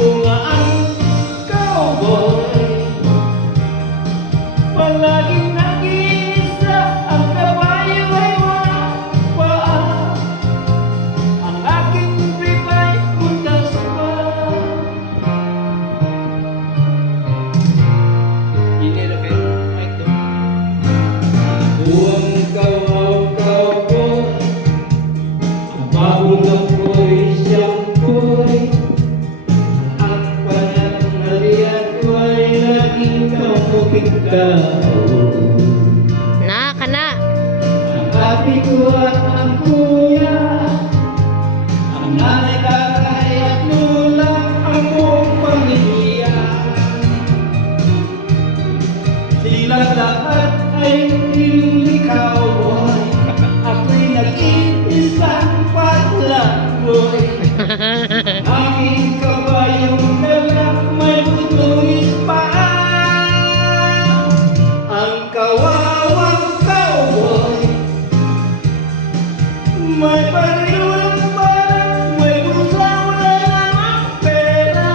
Ako nga ang cowboy, palaging nag-iisa. Ang kabayo ay walang paa, ang aking brief ay butas pa. Ingay na kayo. Ako ang cowboy, ang bagong apoy siyang boy. Ang pananghalian ko ay laging kamukikaw. Na, kana. Ang ate ko at ang kuya, ang nanay, tatay at lola, ang buong pamilya. Sila lahat ay hindi cowboy, ako'y nag-iisang patlaboy. Aking kabayong dala may butulis pa, ang kawawang cowboy. May pariwang balat, may busa, wala namang pera.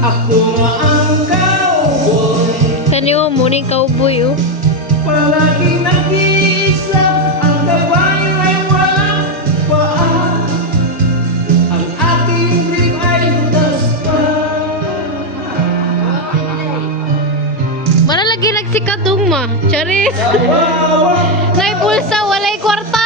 Ako nga ang cowboy, Kanyo, muning cowboy, oh. palaging nag-iisa. Ang kabayo ay walang paa, ang ating brief ay butas pa. Malalagi nagsikatong ma. Charis. Kawawang Nay bulsa, walay kwarta.